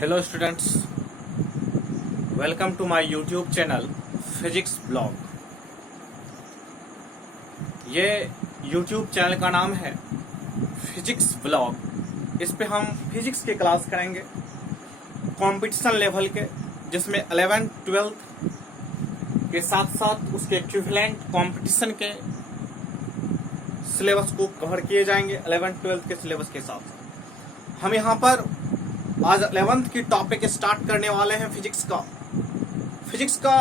Hello students, welcome to my YouTube channel physics blog. ये YouTube channel का नाम है फिजिक्स ब्लॉग। इस पे हम फिजिक्स के क्लास करेंगे कंपटीशन लेवल के, जिसमें 11th 12th के साथ साथ उसके इक्विवेलेंट कंपटीशन के सिलेबस को कवर किए जाएंगे। 11th 12th के सिलेबस के साथ हम यहाँ पर आज 11th की टॉपिक स्टार्ट करने वाले हैं। फिजिक्स का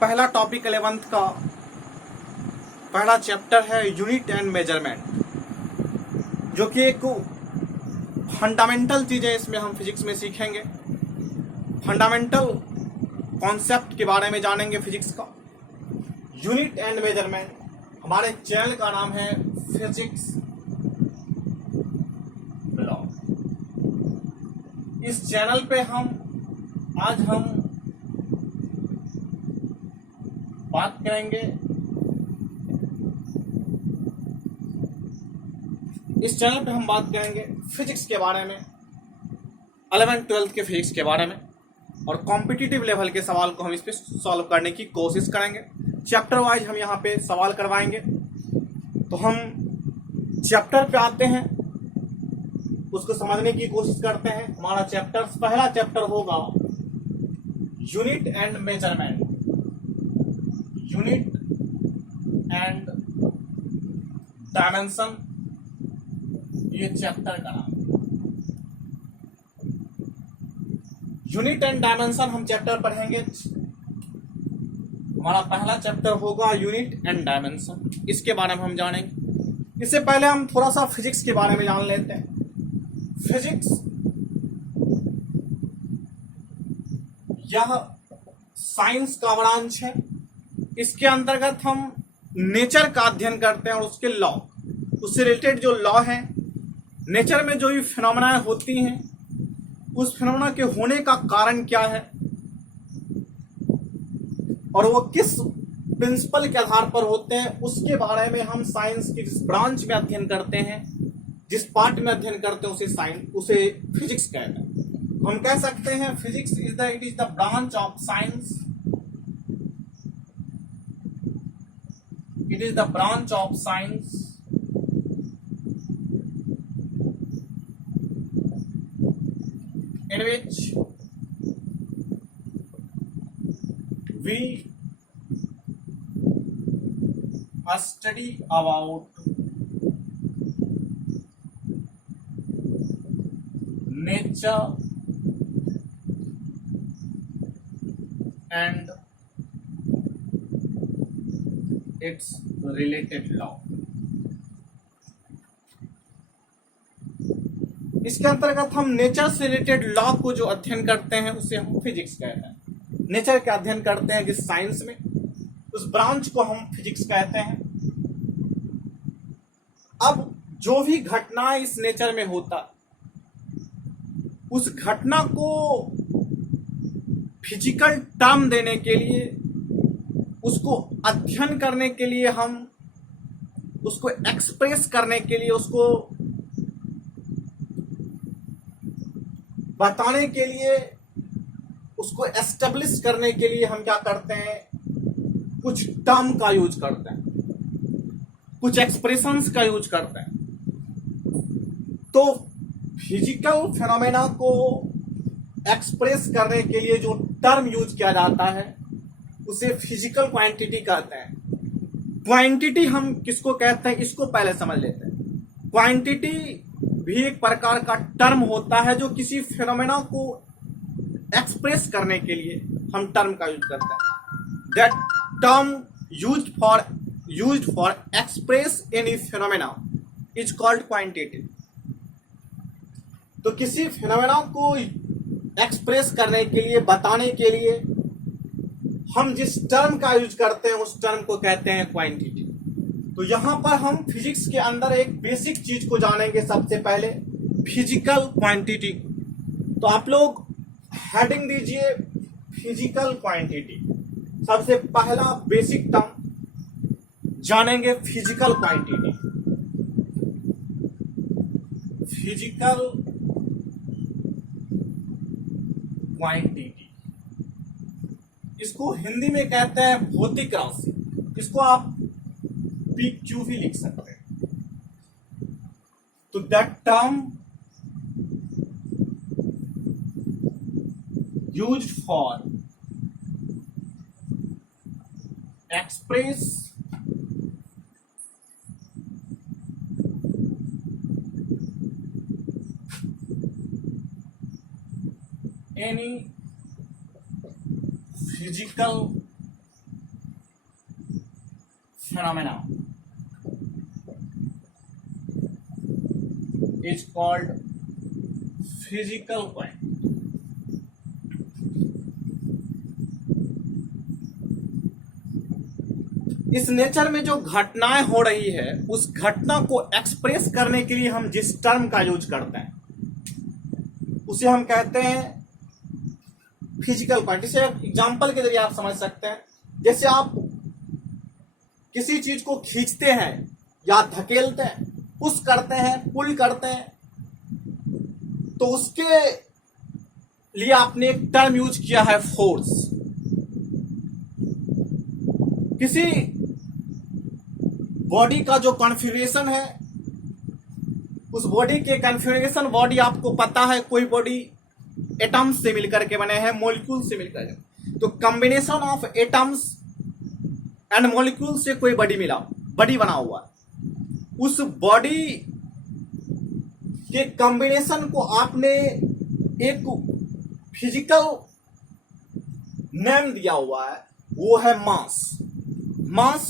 पहला टॉपिक 11th का पहला चैप्टर है यूनिट एंड मेजरमेंट, जो कि एक फंडामेंटल चीज है। इसमें हम फिजिक्स में सीखेंगे, फंडामेंटल कॉन्सेप्ट के बारे में जानेंगे फिजिक्स का। यूनिट एंड मेजरमेंट, हमारे चैनल का नाम है फिजिक्स ब्लॉग। इस चैनल पे आज हम बात करेंगे, इस चैनल पे हम बात करेंगे फिजिक्स के बारे में, 11th 12th के फिजिक्स के बारे में, और कॉम्पिटिटिव लेवल के सवाल को हम इस पे सॉल्व करने की कोशिश करेंगे। चैप्टर वाइज हम यहाँ पे सवाल करवाएंगे। तो हम चैप्टर पे आते हैं, उसको समझने की कोशिश करते हैं। हमारा पहला चैप्टर होगा unit and measurement. Unit and dimension, ये चैप्टर का नाम। यूनिट एंड डायमेंशन हम चैप्टर पढ़ेंगे। हमारा पहला चैप्टर होगा यूनिट एंड डायमेंशन, इसके बारे में हम जानेंगे। इससे पहले हम थोड़ा सा फिजिक्स के बारे में जान लेते हैं। फिजिक्स यह साइंस का ब्रांच है। इसके अंतर्गत हम नेचर का अध्ययन करते हैं और उसके लॉ, उससे रिलेटेड जो लॉ है, नेचर में जो भी फिनोमेना होती हैं, उस फिनोमेना के होने का कारण क्या है और वो किस प्रिंसिपल के आधार पर होते हैं, उसके बारे में हम साइंस की जिस ब्रांच में अध्ययन करते हैं, जिस पार्ट में अध्ययन करते हैं, उसे फिजिक्स कहते हैं। हम कह सकते हैं physics it is the branch of science, it is the branch of science in which we study about nature and its related law। इसके अंतर्गत हम नेचर से रिलेटेड लॉ को जो अध्ययन करते हैं, उसे हम फिजिक्स कहते हैं। नेचर का अध्ययन करते हैं जिस साइंस में, उस ब्रांच को हम फिजिक्स कहते हैं। अब जो भी घटना इस नेचर में होता, उस घटना को फिजिकल टर्म देने के लिए, उसको अध्ययन करने के लिए, हम उसको एक्सप्रेस करने के लिए, उसको बताने के लिए, उसको एस्टेब्लिश करने के लिए हम क्या करते हैं, कुछ टर्म का यूज करते हैं, कुछ एक्सप्रेशंस का यूज करते हैं। तो फिजिकल फिनोमेना को एक्सप्रेस करने के लिए जो टर्म यूज किया जाता है, उसे फिजिकल क्वांटिटी कहते हैं। क्वांटिटी हम किसको कहते हैं, इसको पहले समझ लेते हैं। क्वांटिटी भी एक प्रकार का टर्म होता है जो किसी फिनोमेना को एक्सप्रेस करने के लिए हम टर्म का यूज करते हैं। That term used for express any phenomena is called quantity. तो किसी फिनोमेना को एक्सप्रेस करने के लिए, बताने के लिए हम जिस टर्म का यूज करते हैं, उस टर्म को कहते हैं क्वांटिटी। तो यहां पर हम फिजिक्स के अंदर एक बेसिक चीज को जानेंगे। सबसे पहले फिजिकल क्वांटिटी। तो आप लोग हेडिंग दीजिए फिजिकल क्वांटिटी। सबसे पहला बेसिक टर्म जानेंगे फिजिकल क्वांटिटी। फिजिकल क्वांटिटी, इसको हिंदी में कहते हैं भौतिक राशि, इसको आप PQ भी लिख सकते हैं। तो that term used for express any physical phenomena is called physical quantity। इस नेचर में जो घटनाएं हो रही है उस घटना को एक्सप्रेस करने के लिए हम जिस टर्म का यूज करते हैं उसे हम कहते हैं फिजिकल क्वांटिटी। एग्जांपल के जरिए आप समझ सकते हैं, जैसे आप किसी चीज को खींचते हैं या धकेलते हैं, पुश करते हैं, पुल करते हैं, तो उसके लिए आपने एक टर्म यूज किया है फोर्स। किसी बॉडी का जो कॉन्फ़िगरेशन है, उस बॉडी के कॉन्फ़िगरेशन, बॉडी आपको पता है कोई बॉडी एटम्स से मिलकर के बने हैं, मॉलिक्यूल से मिलकर के, तो combination of atoms and molecule से कोई बॉडी बना हुआ है। उस बॉडी के कॉम्बिनेशन को आपने एक फिजिकल नेम दिया हुआ है, वो है मास। मास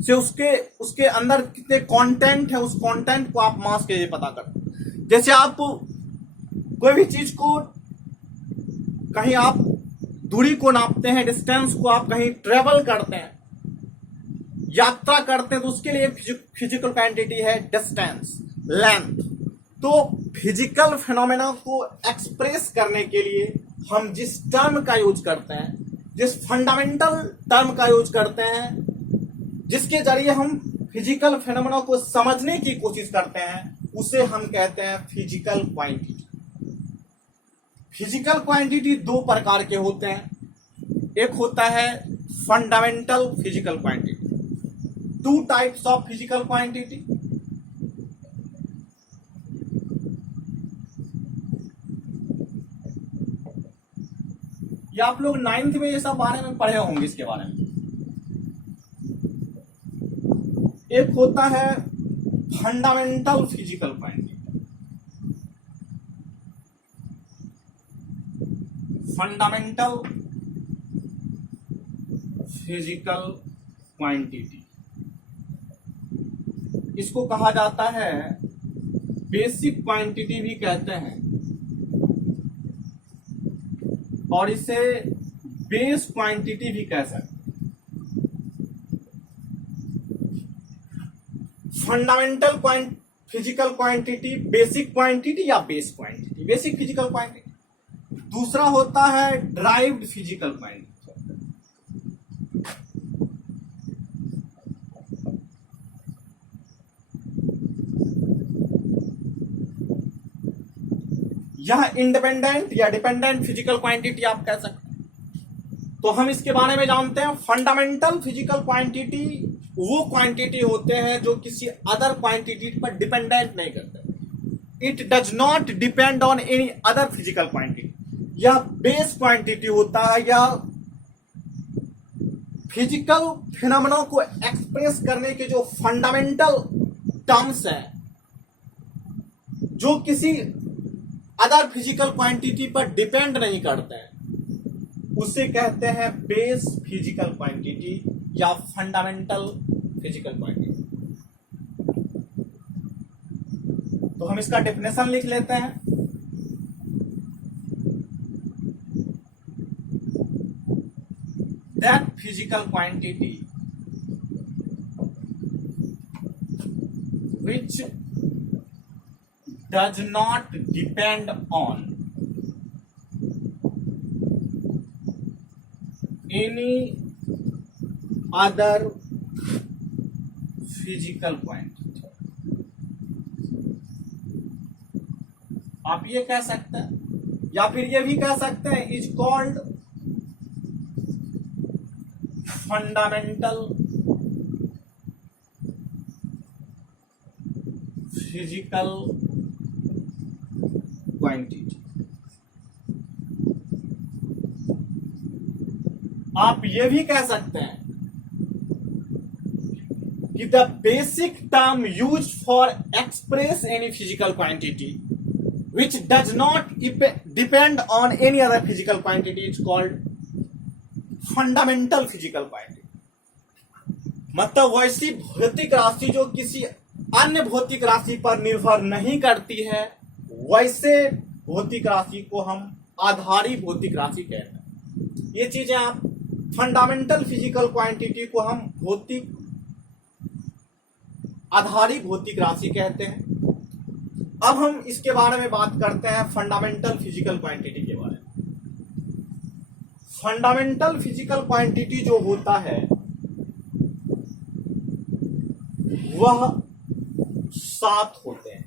से उसके अंदर कितने कंटेंट है, उस कंटेंट को आप मास के लिए पता करते हैं। जैसे आप कोई भी चीज को, कहीं आप दूरी को नापते हैं, डिस्टेंस को आप कहीं ट्रेवल करते हैं, यात्रा करते हैं, तो उसके लिए फिजिकल क्वांटिटी है डिस्टेंस, लेंथ। तो फिजिकल फिनोमेना को एक्सप्रेस करने के लिए हम जिस टर्म का यूज करते हैं, जिस फंडामेंटल टर्म का यूज करते हैं, जिसके जरिए हम फिजिकल फिनोमेना को समझने की कोशिश करते हैं, उसे हम कहते हैं फिजिकल क्वांटिटी। फिजिकल क्वांटिटी दो प्रकार के होते हैं। एक होता है fundamental physical quantity, two types of physical quantity. ये आप लोग 9th में ये सब बारे में पढ़े होंगे, इसके बारे में। एक होता है fundamental physical quantity, fundamental physical quantity, इसको कहा जाता है बेसिक क्वांटिटी भी कहते हैं, और इसे बेस क्वांटिटी भी कह सकते हैं। Fundamental physical quantity, basic quantity या base quantity, basic physical quantity. दूसरा होता है ड्राइव्ड फिजिकल क्वांटिटी। यह इंडिपेंडेंट या डिपेंडेंट फिजिकल क्वांटिटी आप कह सकते हैं। तो हम इसके बारे में जानते हैं, फंडामेंटल फिजिकल क्वांटिटी वो क्वांटिटी होते हैं जो किसी अदर क्वांटिटी पर डिपेंडेंट नहीं करते। It does not depend on any other physical quantity. यह बेस क्वांटिटी होता है, या फिजिकल फिनोमेना को एक्सप्रेस करने के जो फंडामेंटल टर्म्स हैं, जो किसी अदर फिजिकल क्वांटिटी पर डिपेंड नहीं करते हैं, उसे कहते हैं बेस फिजिकल क्वांटिटी या फंडामेंटल फिजिकल क्वांटिटी। तो हम इसका डेफिनेशन लिख लेते हैं। That physical quantity which does not depend on any other physical quantity। आप ये कह सकते हैं या फिर ये भी कह सकते हैं is called fundamental physical quantity. आप ये भी कह सकते हैं कि the basic term use for express any physical quantity which does not depend on any other physical quantity is called fundamental physical quantity। मतलब वैसी भौतिक राशि जो किसी अन्य भौतिक राशि पर निर्भर नहीं करती है, वैसे भौतिक राशि को हम आधारी भौतिक राशि कहते हैं। ये चीजें आप फंडामेंटल फिजिकल क्वांटिटी को हम भौतिक आधारी भौतिक राशि कहते हैं। अब हम इसके बारे में बात करते हैं फंडामेंटल फिजिकल क्वांटिटी के बारे में। फंडामेंटल फिजिकल क्वांटिटी जो होता है वह 7 होते हैं।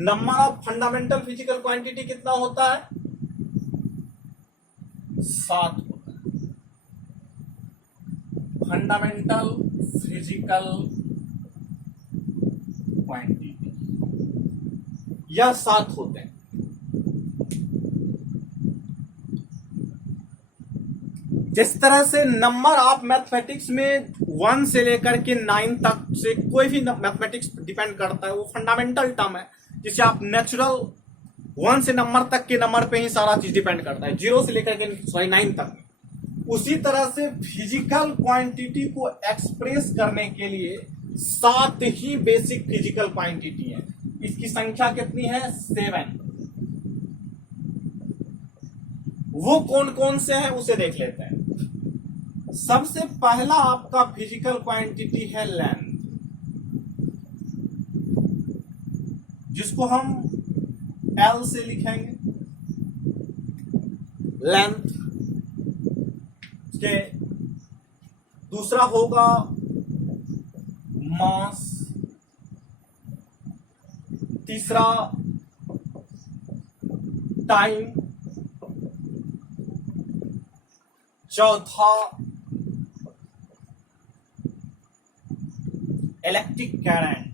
Number of fundamental physical quantity कितना होता है? 7 होता है। फंडामेंटल फिजिकल क्वांटिटी यह 7 होते हैं। जिस तरह से नंबर ऑफ मैथमेटिक्स में 1 से लेकर के 9 तक से कोई भी मैथमेटिक्स डिपेंड करता है, वो फंडामेंटल टर्म है जिसे आप नेचुरल 1 से नंबर तक के नंबर पे ही सारा चीज डिपेंड करता है, 0 से लेकर के 9 तक। उसी तरह से फिजिकल क्वांटिटी को एक्सप्रेस करने के लिए 7 ही बेसिक फिजिकल क्वांटिटी है। इसकी संख्या कितनी है? 7। वो कौन कौन से हैं उसे देख लेते हैं। सबसे पहला आपका फिजिकल क्वांटिटी है लेंथ, जिसको हम L से लिखेंगे। लेंथ के दूसरा होगा मास, तीसरा टाइम, चौथा इलेक्ट्रिक करंट,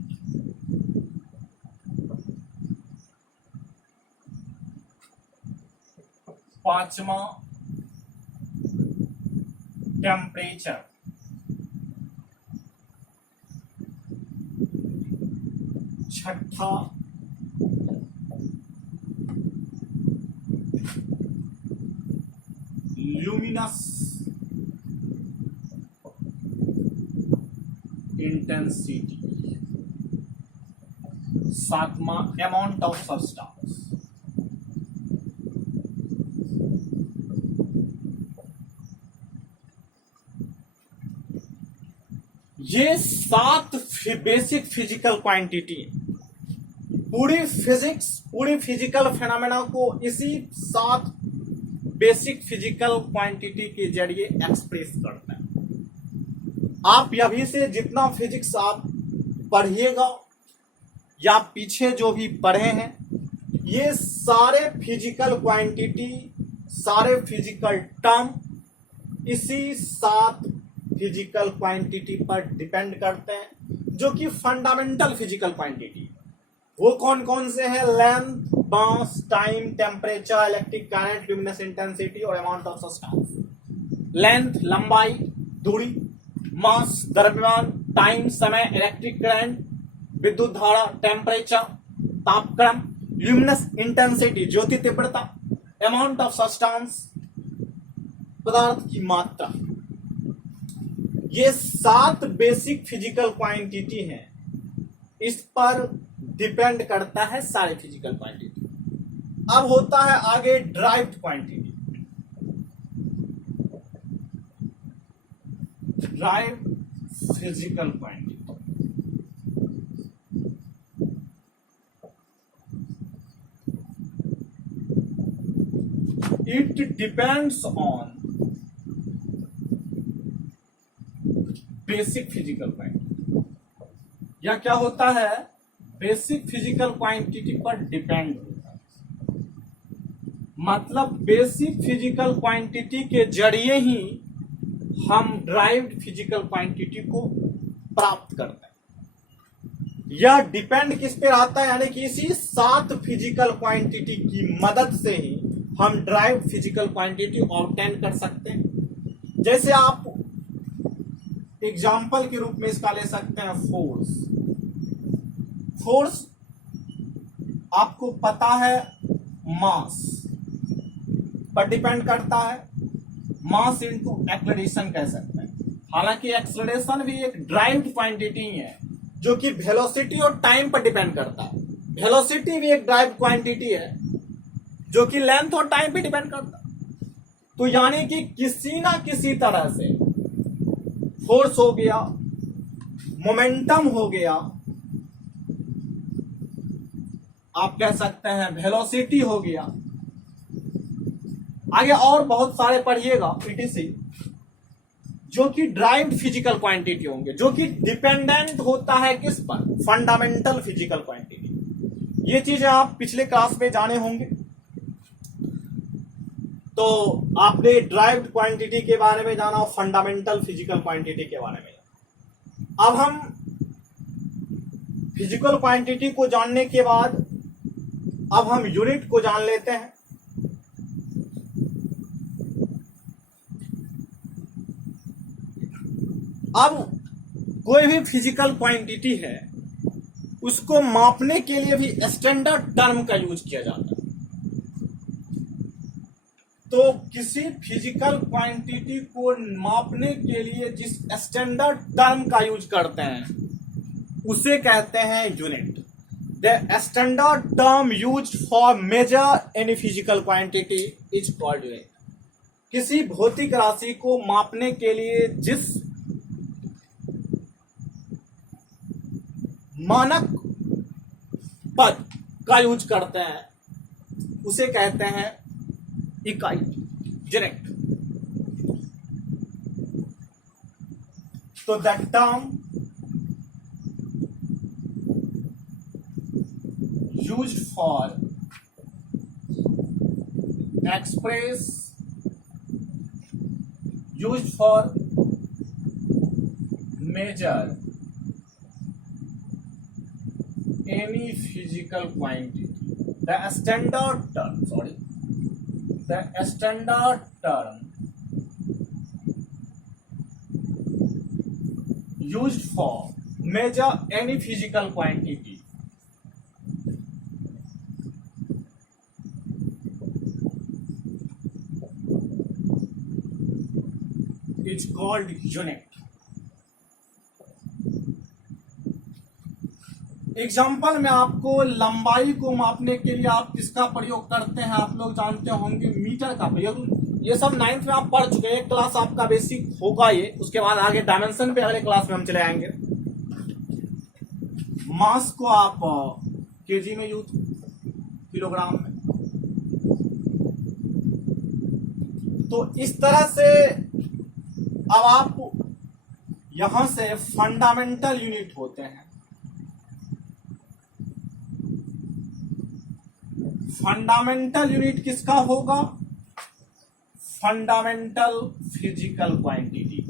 पांचवा टेम्परेचर, छठा ल्यूमिनस इंटेंसिटी, सातवां अमाउंट ऑफ सब्सटेंस। ये 7 बेसिक फिजिकल क्वांटिटी, पूरी फिजिक्स, पूरी फिजिकल फेनोमेना को इसी 7 बेसिक फिजिकल क्वांटिटी के जरिए एक्सप्रेस करते हैं। आप अभी से जितना फिजिक्स आप पढ़िएगा या पीछे जो भी पढ़े हैं, ये सारे फिजिकल क्वांटिटी, सारे फिजिकल टर्म इसी 7 फिजिकल क्वांटिटी पर डिपेंड करते हैं, जो कि फंडामेंटल फिजिकल क्वांटिटी। वो कौन कौन से हैं? Length, mass, time, temperature, electric current, luminous intensity और अमाउंट ऑफ सब्सटेंस। लेंथ लंबाई, दूरी, मास द्रव्यमान, टाइम समय, इलेक्ट्रिक करंट विद्युत धारा, टेम्परेचर तापक्रम, ल्यूमिनस इंटेंसिटी ज्योति तीव्रता, अमाउंट ऑफ सब्सटेंस पदार्थ की मात्रा। ये 7 बेसिक फिजिकल क्वांटिटी हैं, इस पर डिपेंड करता है सारे फिजिकल क्वांटिटी। अब होता है आगे derived quantity. Derived physical quantity, it depends on basic physical quantity. या क्या होता है? बेसिक फिजिकल क्वांटिटी पर डिपेंड होता है। मतलब बेसिक फिजिकल क्वांटिटी के जरिए ही हम ड्राइव्ड फिजिकल क्वांटिटी को प्राप्त करते हैं। यह डिपेंड किस पे आता है, यानी कि इसी 7 फिजिकल क्वांटिटी की मदद से ही हम ड्राइव्ड फिजिकल क्वांटिटी ऑब्टेन कर सकते हैं। जैसे आप एग्जाम्पल के रूप में इसका ले सकते हैं फोर्स। फोर्स आपको पता है मास पर डिपेंड करता है, मास इनटू एक्सेलरेशन कह सकते हैं। हालांकि एक्सेलरेशन भी एक ड्राइव्ड क्वांटिटी है जो कि वेलोसिटी और टाइम पर डिपेंड करता है। वेलोसिटी भी एक ड्राइव्ड क्वांटिटी है जो कि लेंथ और टाइम पे डिपेंड करता है। तो यानी कि किसी ना किसी तरह से फोर्स हो गया, मोमेंटम हो गया, आप कह सकते हैं वेलोसिटी हो गया, आगे और बहुत सारे पढ़िएगा ईटीसी, जो कि ड्राइव्ड फिजिकल क्वांटिटी होंगे, जो कि डिपेंडेंट होता है किस पर, फंडामेंटल फिजिकल क्वांटिटी। ये चीजें आप पिछले क्लास में जाने होंगे। तो आपने ड्राइव्ड क्वांटिटी के बारे में जाना और फंडामेंटल फिजिकल क्वांटिटी के बारे में जाना। अब हम फिजिकल क्वांटिटी को जानने के बाद अब हम यूनिट को जान लेते हैं। अब कोई भी फिजिकल क्वांटिटी है उसको मापने के लिए भी स्टैंडर्ड टर्म का यूज किया जाता है। तो किसी फिजिकल क्वांटिटी को मापने के लिए जिस स्टैंडर्ड टर्म का यूज करते हैं उसे कहते हैं unit. The standard term used for measure any physical quantity is called unit. किसी भौतिक राशि को मापने के लिए जिस मानक पद का यूज करते हैं उसे कहते हैं इकाई, यूनिट। तो the term used for express, used for measure any physical quantity, the standard term used for measure any physical quantity is called unit। Example में आपको लंबाई को मापने के लिए आप किसका प्रयोग करते हैं, आप लोग जानते होंगे मीटर का प्रयोग। ये सब 9th में आप पढ़ चुके हैं, एक क्लास आपका बेसिक होगा ये, उसके बाद आगे डायमेंशन पे अगले क्लास में हम चले आएंगे। मास को आप केजी में यूज, किलोग्राम में। तो इस तरह से अब आप यहां से फंडामेंटल यूनिट होते हैं। फंडामेंटल यूनिट किसका होगा, fundamental physical quantity.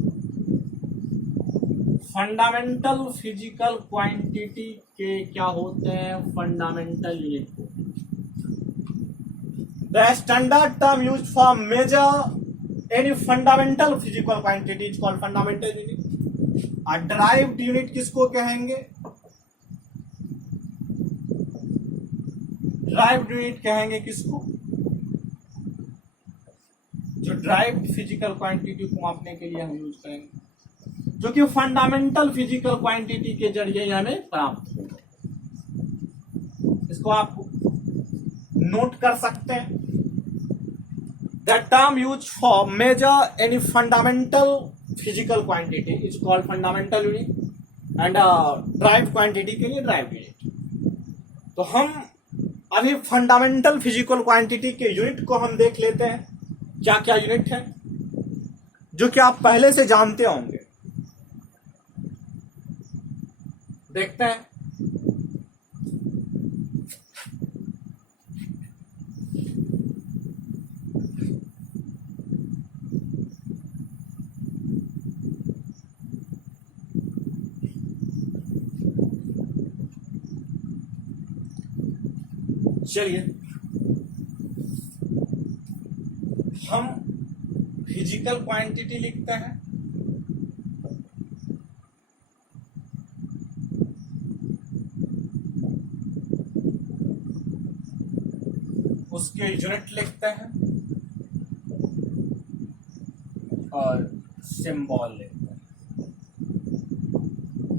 Fundamental physical quantity के क्या होते हैं, फंडामेंटल यूनिट को। The standard term used for measure any fundamental physical quantity is called fundamental unit. और डिराइव्ड यूनिट किसको कहेंगे, ड्राइव्ड यूनिट कहेंगे किसको, जो ड्राइव्ड फिजिकल क्वांटिटी को मापने के लिए हम यूज करेंगे, जो कि फंडामेंटल फिजिकल क्वांटिटी के जरिए हमें प्राप्त होगा। इसको आप नोट कर सकते हैं। The term use for measure any fundamental physical quantity is called fundamental unit and derived quantity के लिए ड्राइव्ड यूनिट। तो हम अभी फंडामेंटल फिजिकल क्वांटिटी के यूनिट को हम देख लेते हैं, क्या क्या यूनिट है जो कि आप पहले से जानते होंगे। देखते हैं। चलिए हम फिजिकल क्वांटिटी लिखते हैं। उसके यूनिट लिखते हैं और सिंबल लिखते हैं।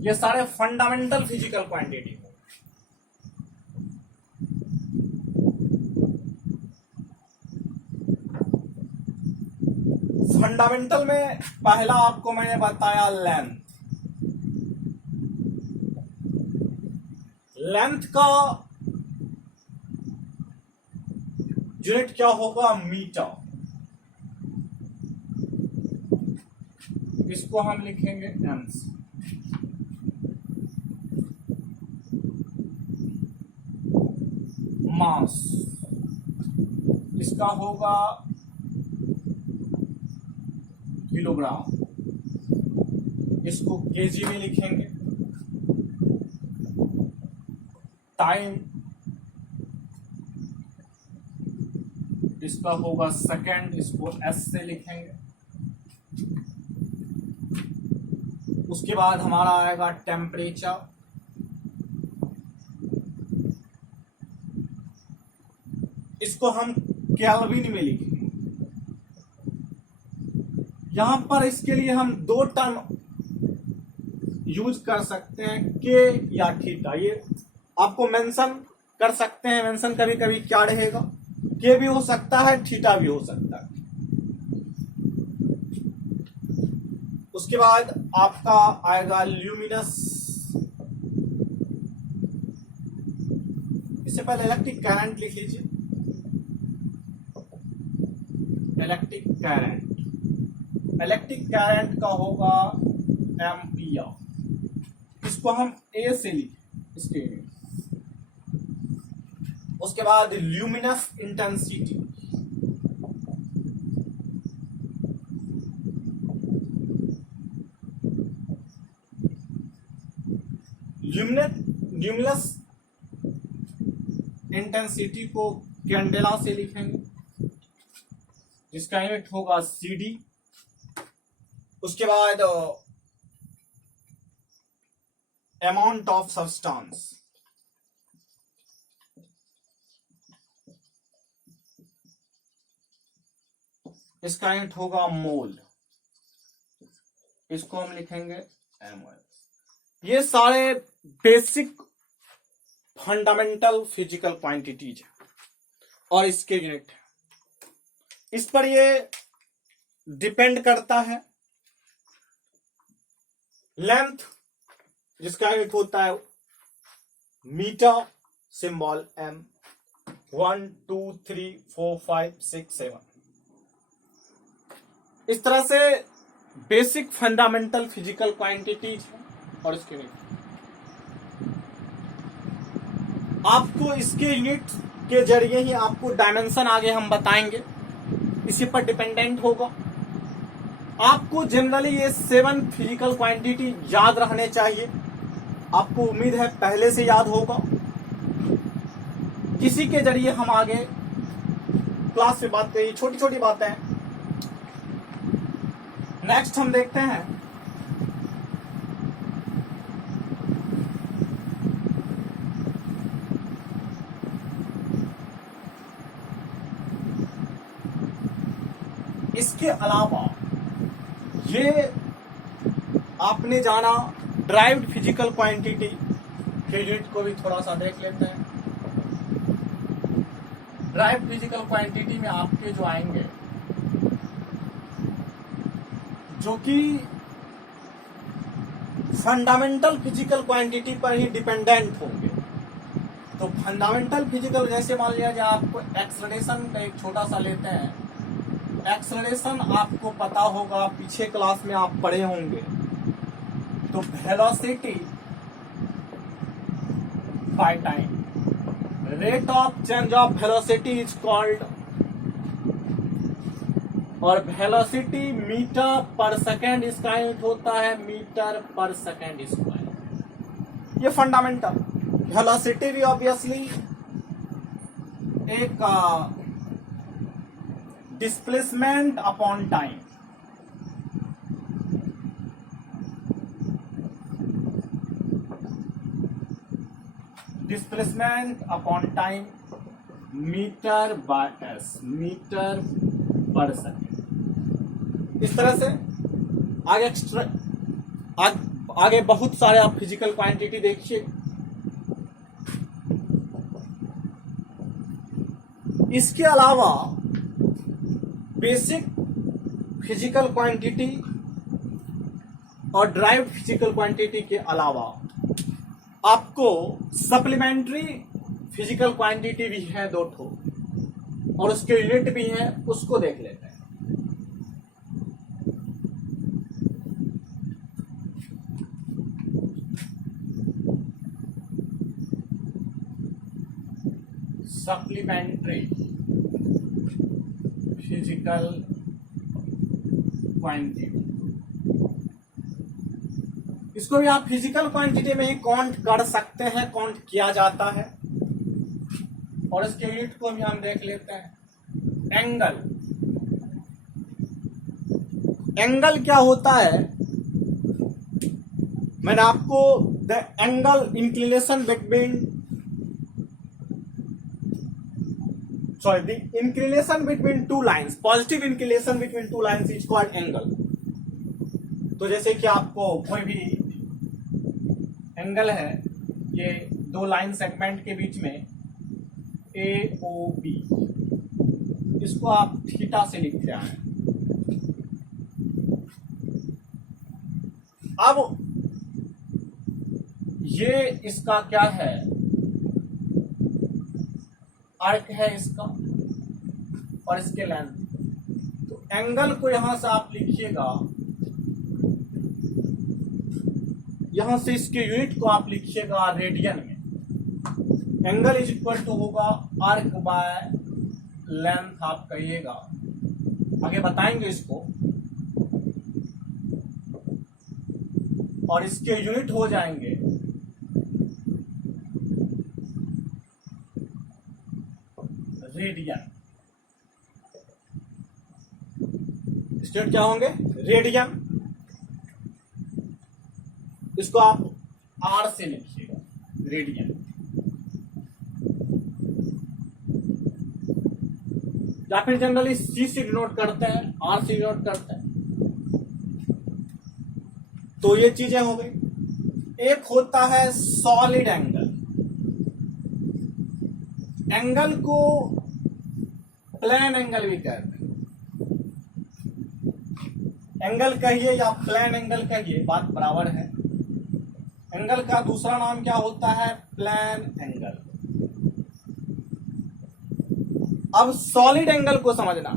ये सारे फंडामेंटल फिजिकल क्वांटिटी हो। फंडामेंटल में पहला आपको मैंने बताया लेंथ। लेंथ का यूनिट क्या होगा? मीटर। इसको हम लिखेंगे एम्स। मास इसका होगा किलोग्राम। इसको केजी में लिखेंगे। टाइम इसका होगा सेकंड। इसको एस से लिखेंगे। उसके बाद हमारा आएगा टेम्परेचर। इसको हम केल्विन में लिखेंगे। यहां पर इसके लिए हम दो टर्म यूज कर सकते हैं, के या थीटा। ये आपको मेंशन कर सकते हैं। मेंशन कभी कभी क्या रहेगा? के भी हो सकता है, थीटा भी हो सकता है। उसके बाद आपका आएगा ल्यूमिनस। इससे पहले इलेक्ट्रिक करंट लिख लीजिए। इलेक्ट्रिक करंट, इलेक्ट्रिक करंट का होगा एम्पियर। इसको हम ए से लिखें। उसके बाद ल्यूमिनस इंटेंसिटी। ल्यूमिनस इंटेंसिटी को कैंडेला से लिखेंगे, जिसका यूनिट होगा सीडी। उसके बाद अमाउंट ऑफ सब्सटेंस, इसका यूनिट होगा मोल। इसको हम लिखेंगे mol। ये सारे बेसिक फंडामेंटल फिजिकल क्वांटिटीज है और इसके यूनिट है। इस पर ये डिपेंड करता है। लेंथ जिसका यूनिट होता है मीटर, सिंबल एम। 1 2 3 4 5 6 7। इस तरह से बेसिक फंडामेंटल फिजिकल क्वांटिटीज है और इसके यूनिट। आपको इसके यूनिट के जरिए ही आपको डायमेंशन आगे हम बताएंगे, इसी पर डिपेंडेंट होगा। आपको जनरली ये 7 फिजिकल क्वांटिटी याद रहने चाहिए। आपको उम्मीद है पहले से याद होगा। किसी के जरिए हम आगे क्लास में बात करें, छोटी छोटी बातें हैं। नेक्स्ट हम देखते हैं इसके अलावा ये आपने जाना ड्राइव्ड फिजिकल क्वांटिटी के यूनिट को भी थोड़ा सा देख लेते हैं। ड्राइव्ड फिजिकल क्वांटिटी में आपके जो आएंगे, जो कि फंडामेंटल फिजिकल क्वांटिटी पर ही डिपेंडेंट होंगे। तो फंडामेंटल फिजिकल, जैसे मान लिया जाए आपको एक्सलरेशन का एक छोटा सा लेते हैं। एक्सलरेशन आपको पता होगा, पीछे क्लास में आप पढ़े होंगे। तो velocity by time, rate of change of velocity is called, और वेलोसिटी मीटर पर सेकेंड इसका यूनिट होता है मीटर पर सेकेंड स्क्वायर। ये फंडामेंटल। वेलोसिटी भी ऑब्वियसली एक displacement upon time, displacement upon time metre by S, metre पर सेकेंड। इस तरह से आगे बहुत सारे आप फिजिकल क्वांटिटी देखिए। इसके अलावा बेसिक फिजिकल क्वांटिटी और ड्राइव्ड फिजिकल क्वांटिटी के अलावा आपको सप्लीमेंट्री फिजिकल क्वांटिटी भी है 2 ठो, और उसके यूनिट भी है, उसको देख लेते हैं। सप्लीमेंट्री फिजिकल क्वांटिटी, इसको भी आप फिजिकल क्वांटिटी में ही काउंट कर सकते हैं, काउंट किया जाता है। और इसके यूनिट को भी हम देख लेते हैं। एंगल, एंगल क्या होता है? मैंने आपको the angle inclination between the inclination between two lines, positive inclination between two lines is called angle। तो जैसे कि आपको कोई भी एंगल है, ये 2 लाइन सेगमेंट के बीच में ए ओ बी, इसको आप थीटा से लिखते हैं। अब ये इसका क्या है? आर्क है इसका, और इसके लेंथ। तो एंगल को यहां से आप लिखिएगा, यहां से इसके यूनिट को आप लिखिएगा रेडियन में। एंगल इज इक्वल टू होगा आर्क बाय लेंथ, आप कहिएगा, आगे बताएंगे इसको। और इसके यूनिट हो जाएंगे रेडियन। स्टेट क्या होंगे? रेडियन। इसको आप आर से लिखिएगा, रेडियन। या फिर जनरली सी से डिनोट करते हैं, आर से डिनोट करते हैं। तो ये चीजें हो गई। एक होता है सॉलिड एंगल। एंगल को प्लेन एंगल भी कहते हैं। एंगल कहिए या प्लेन एंगल कहिए, बात बराबर है। एंगल का दूसरा नाम क्या होता है? Plane angle. अब सॉलिड एंगल को समझना,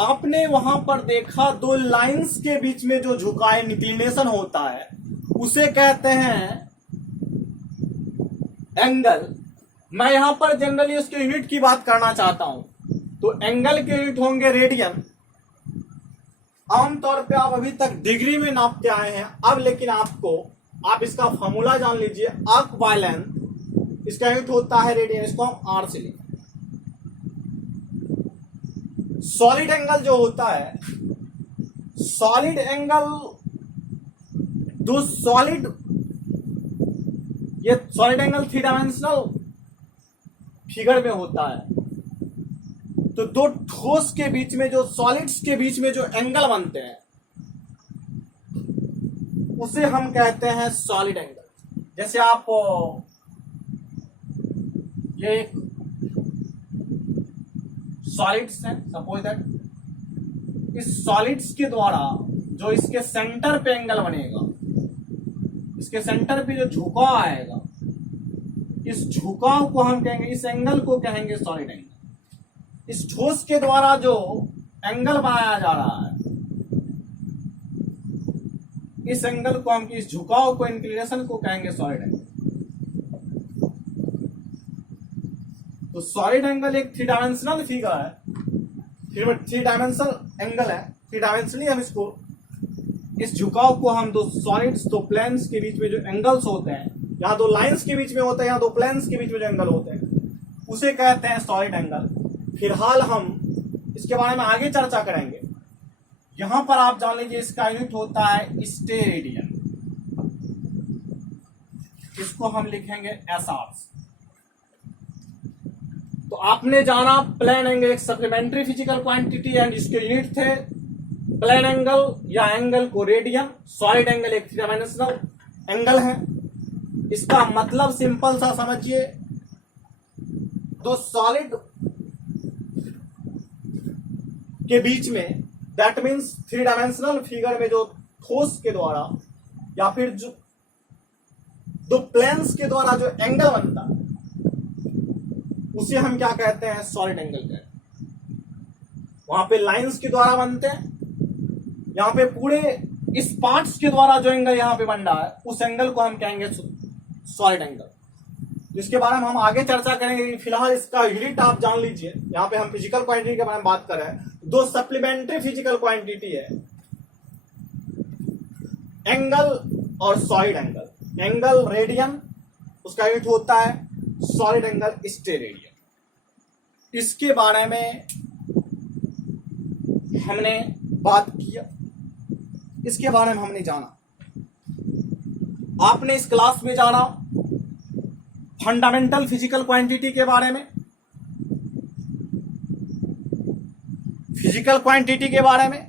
आपने वहां पर देखा 2 लाइंस के बीच में जो झुकाए इंक्लिनेशन होता है, उसे कहते हैं एंगल। मैं यहां पर जनरली उसके यूनिट की बात करना चाहता हूं। तो एंगल के यूनिट होंगे रेडियन। आमतौर पे आप अभी तक डिग्री में नापते आए हैं, अब लेकिन आप इसका फॉर्मूला जान लीजिए। आर्क बाय लेंथ, इसका यूनिट होता है रेडियन, इसको हम आर से लिखें। सॉलिड एंगल जो होता है, सॉलिड एंगल, दो सॉलिड, ये सॉलिड एंगल 3 डायमेंशनल फिगर में होता है। तो 2 ठोस के बीच में, जो सॉलिड्स के बीच में जो एंगल बनते हैं, उसे हम कहते हैं सॉलिड एंगल। जैसे आप ये सॉलिड्स हैं, सपोज दैट इस सॉलिड्स के द्वारा जो इसके सेंटर पे एंगल बनेगा, इसके सेंटर पे जो झुकाव आएगा, इस झुकाव को हम कहेंगे, इस एंगल को कहेंगे सॉलिड एंगल। इस ठोस के द्वारा जो एंगल बनाया जा रहा है, इस एंगल को हम, इस झुकाव को, इंक्लिनेशन को कहेंगे सॉलिड एंगल। तो सॉलिड एंगल एक 3 डायमेंशनल फिगर है, 3 डायमेंशनल एंगल है। 3 डायमेंशनली हम इसको, इस झुकाव को हम 2 सॉलिड्स, 2 प्लेन्स के बीच में जो एंगल्स होते हैं, यहाँ 2 लाइंस के बीच में होते हैं, यहाँ 2 प्लेन्स के बीच में जो एंगल होते हैं, उसे कहते हैं सॉलिड एंगल। फिलहाल हम इसके बारे में आगे चर्चा करेंगे। यहां पर आप जान लीजिए इसका यूनिट होता है स्टेरेडियन, इसको हम लिखेंगे एसआर। तो आपने जाना प्लेन एंगल एक सप्लीमेंट्री फिजिकल क्वांटिटी एंड इसके यूनिट थे प्लेन एंगल या एंगल को रेडियन, सॉलिड एंगल एक 3 डायमेंशनल एंगल है। इसका मतलब सिंपल सा समझिए, दो सॉलिड के बीच में, दैट मीन्स 3 डायमेंशनल फिगर में जो ठोस के द्वारा या फिर जो दो प्लेन्स के द्वारा जो एंगल बनता है उसे हम क्या कहते हैं, सॉलिड एंगल कहते हैं। वहां पे लाइंस के द्वारा बनते हैं, यहां पे पूरे इस पार्ट्स के द्वारा जो एंगल यहां पे बन रहा है उस एंगल को हम कहेंगे सॉलिड एंगल, जिसके बारे में हम आगे चर्चा करेंगे। फिलहाल इसका यूनिट आप जान लीजिए। यहाँ पे हम फिजिकल क्वांटिटी के बारे में बात कर रहे हैं। दो सप्लीमेंट्री फिजिकल क्वांटिटी है, एंगल और सॉलिड एंगल। एंगल रेडियन, उसका यूनिट होता है, सॉलिड एंगल स्टेरेडियन। इसके बारे में हमने बात किया, इसके बारे में हमने जाना। आपने इस क्लास में जाना फंडामेंटल फिजिकल क्वांटिटी के बारे में, फिजिकल क्वांटिटी के बारे में,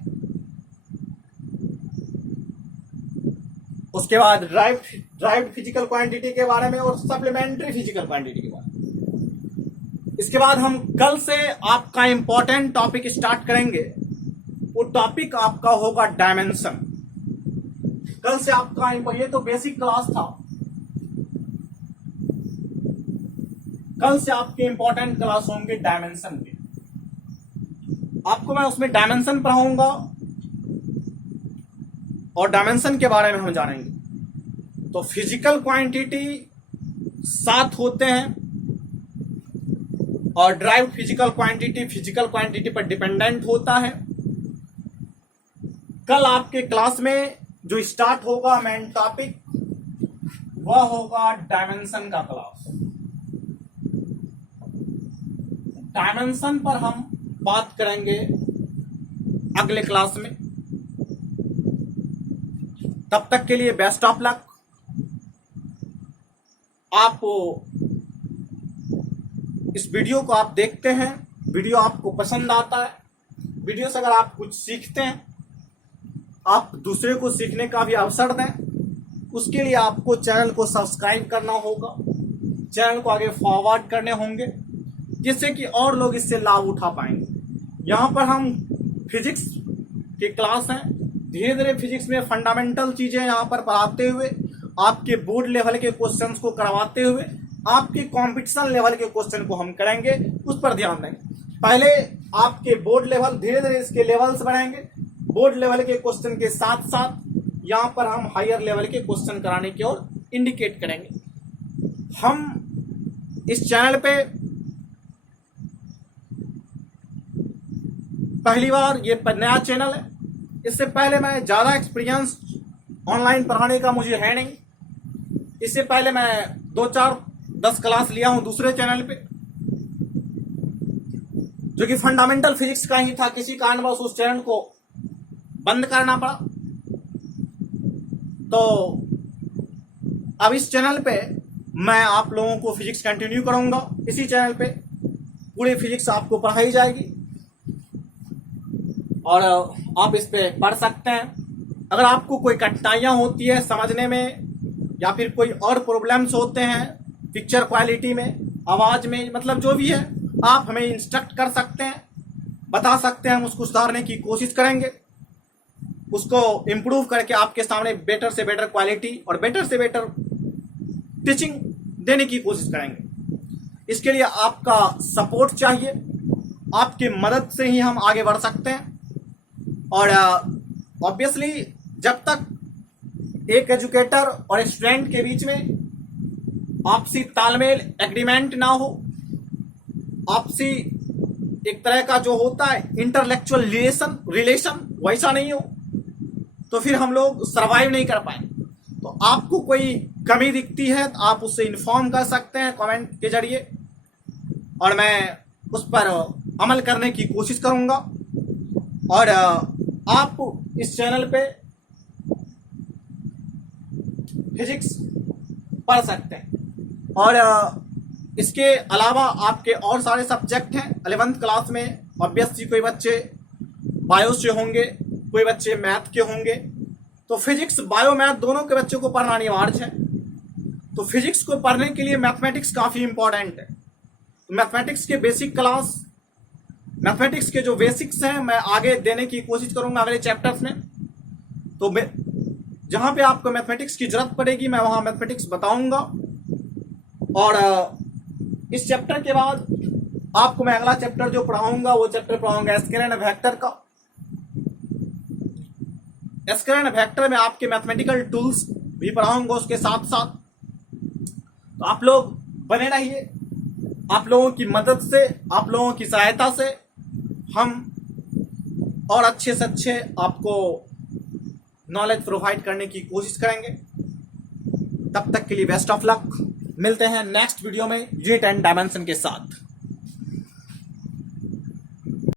उसके बाद ड्राइव्ड फिजिकल क्वांटिटी के बारे में और सप्लीमेंट्री फिजिकल क्वांटिटी के बारे में। इसके बाद हम कल से आपका इंपॉर्टेंट टॉपिक स्टार्ट करेंगे। वो टॉपिक आपका होगा डायमेंशन। कल से आपका ये तो बेसिक क्लास था, कल से आपके इंपॉर्टेंट क्लास होंगे डायमेंशन के। आपको मैं उसमें डायमेंशन पढ़ाऊंगा और डायमेंशन के बारे में हम जानेंगे। तो फिजिकल क्वांटिटी 7 होते हैं और ड्राइव फिजिकल क्वांटिटी पर डिपेंडेंट होता है। कल आपके क्लास में जो स्टार्ट होगा मेन टॉपिक वह होगा डायमेंशन का क्लास। डायमेंशन पर हम बात करेंगे अगले क्लास में। तब तक के लिए बेस्ट ऑफ लक। आप इस वीडियो को आप देखते हैं, वीडियो आपको पसंद आता है, वीडियो से अगर आप कुछ सीखते हैं, आप दूसरे को सीखने का भी अवसर दें। उसके लिए आपको चैनल को सब्सक्राइब करना होगा, चैनल को आगे फॉरवर्ड करने होंगे, जिससे कि और लोग इससे लाभ उठा पाएंगे। यहाँ पर हम फिजिक्स की क्लास हैं, धीरे धीरे फिजिक्स में फंडामेंटल चीजें यहाँ पर पढ़ाते हुए, आपके बोर्ड लेवल के क्वेश्चंस को करवाते हुए, आपके कंपटीशन लेवल के क्वेश्चन को हम करेंगे, उस पर ध्यान देंगे। पहले आपके बोर्ड लेवल, धीरे धीरे इसके लेवल्स बढ़ाएंगे। बोर्ड लेवल के क्वेश्चन के साथ साथ यहाँ पर हम हायर लेवल के क्वेश्चन कराने की ओर इंडिकेट करेंगे। हम इस चैनल पे पहली बार, ये नया चैनल है, इससे पहले मैं ज्यादा एक्सपीरियंस ऑनलाइन पढ़ाने का मुझे है नहीं। इससे पहले मैं 2-4-10 क्लास लिया हूं दूसरे चैनल पे, जो कि फंडामेंटल फिजिक्स का ही था। किसी कारणवश उस चैनल को बंद करना पड़ा। तो अब इस चैनल पे मैं आप लोगों को फिजिक्स कंटिन्यू करूंगा। इसी चैनल पे पूरी फिजिक्स आपको पढ़ाई जाएगी और आप इस पे पढ़ सकते हैं। अगर आपको कोई कठिनाइयां होती है समझने में या फिर कोई और प्रॉब्लम्स होते हैं पिक्चर क्वालिटी में, आवाज में, मतलब जो भी है, आप हमें इंस्ट्रक्ट कर सकते हैं, बता सकते हैं। हम उसको सुधारने की कोशिश करेंगे, उसको इम्प्रूव करके आपके सामने बेटर से बेटर क्वालिटी और बेटर से बेटर टीचिंग देने की कोशिश करेंगे। इसके लिए आपका सपोर्ट चाहिए, आपकी मदद से ही हम आगे बढ़ सकते हैं। और ऑब्वियसली जब तक एक एजुकेटर और स्टूडेंट के बीच में आपसी तालमेल, एग्रीमेंट ना हो, आपसी एक तरह का जो होता है इंटरलेक्चुअल रिलेशन वैसा नहीं हो, तो फिर हम लोग सरवाइव नहीं कर पाएंगे। तो आपको कोई कमी दिखती है तो आप उससे इन्फॉर्म कर सकते हैं कमेंट के जरिए। और मैं उस पर अमल करने की कोशिश करूंगा। और आप इस चैनल पे फिजिक्स पढ़ सकते हैं। और इसके अलावा आपके और सारे सब्जेक्ट हैं 11th क्लास में। ऑब्वियसली कोई बच्चे बायो से होंगे, कोई बच्चे मैथ के होंगे, तो फिजिक्स बायो मैथ दोनों के बच्चों को पढ़ना अनिवार्य है। तो फिजिक्स को पढ़ने के लिए मैथमेटिक्स काफी इंपॉर्टेंट है। मैथमेटिक्स के बेसिक क्लास, मैथमेटिक्स के जो बेसिक्स हैं मैं आगे देने की कोशिश करूंगा अगले चैप्टर्स में। तो जहां पे आपको मैथमेटिक्स की जरूरत पड़ेगी मैं वहां मैथमेटिक्स बताऊंगा। और इस चैप्टर के बाद आपको मैं अगला चैप्टर जो पढ़ाऊंगा वो चैप्टर पढ़ाऊंगा स्केलर एंड वेक्टर का। स्केलर एंड वेक्टर में आपके मैथमेटिकल टूल्स भी पढ़ाऊंगा उसके साथ साथ। तो आप लोग बने रहिए। आप लोगों की मदद से, आप लोगों की सहायता से हम और अच्छे से अच्छे आपको नॉलेज प्रोवाइड करने की कोशिश करेंगे। तब तक के लिए बेस्ट ऑफ लक। मिलते हैं नेक्स्ट वीडियो में यूनिट एंड डायमेंशन के साथ।